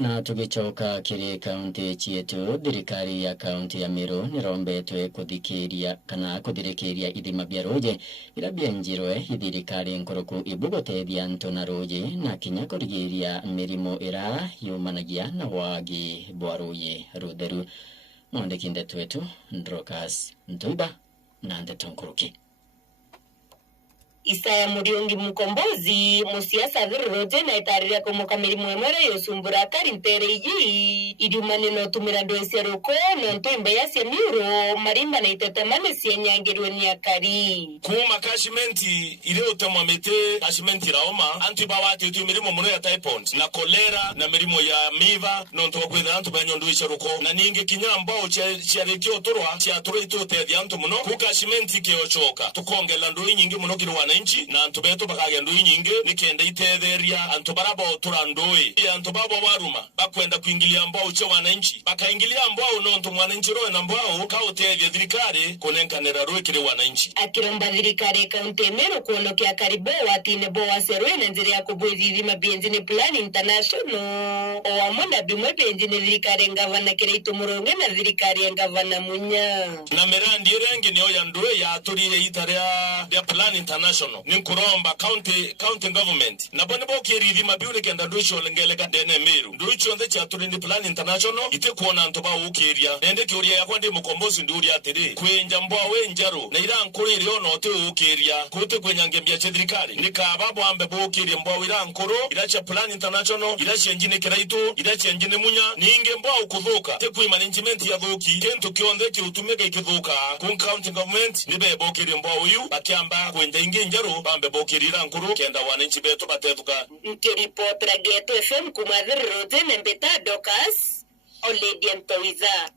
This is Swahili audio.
Na tugichoka kiri kaunti chietu, thirikari ya kaunti ya Meru nirombetwe kuthirikiria ithima bia roje ira bienjirwe ithirikari nkoroku ibugotethia antu na roje na kinya kurigiria mirimo ira yumanagia na wagi bwa roje rutheru. Mwandiki ndetu wetu Ndrokas Ntuiba na Ndeto Nkuruki. Isaya Muriungi Mukombozi musiasa thiroje na itarira kumuka mirimo emwere yosumbura kari mpere iji iriumane no tumira ndoese roko no ntoimba ya semiro marimba na itetemane sianyangirwe ni akari kuma kashimenti ile utemwamete kashimenti raoma antiba wati tu mirimo muno ya typhoid na kolera na mirimo ya miva no ntokweza antu banyondo roko na ninge kinyamba ocharekyo torwa cha torito te antu muno ku kashimenti ke ochoka tukongela ndo nyingi muno kirwa inchi na antu beto bakagenda nyinge nikenda itetheria antu barabo turandoi antu babo waruma bakwenda kuingilia mbao che wananchi bakaingilia mbao no ntu mwananchi roe na mbao kautethia thirikari kunenkanera roe kire wananchi akiromba thirikari kaunti Meru kuonokea karibu watine bo waserwe na njira ya kubwithithia mabienjini plan international o amona bimwe bienjini thirikari ngavana kire itumuronge na thirikari ngavana munya na merandi rengi ni oya ndoe ya turire itarea ya plan international ni kuromba county government na bone bokeri mabiune kenda ndusho lengeleka dene Meru nducho nde cha turinde plan international ite kuona ntoba ukeria nende kyoria yakwande Mukombozi nduri atere kwenja mbwa wenjaro na ira nkuru iri ono te ukeria kute kwenyange mbya chedrikari nikababo ambe bokeri mbwa ira nkuru ira cha plan international ira chenjine kiraito ira chenjine munya ninge mbwa ukuthuka te ku management ya dhuki kento kyonde ki utumeke ikithuka ku county government nibe bokeri mbwa uyu bakiamba kwenja inge njaro bambe bokirira nkuru kenda wananchi betu batetuka nkiripotra Geto FM kumadhiri rote nembeta Dokas Oledian Towiza.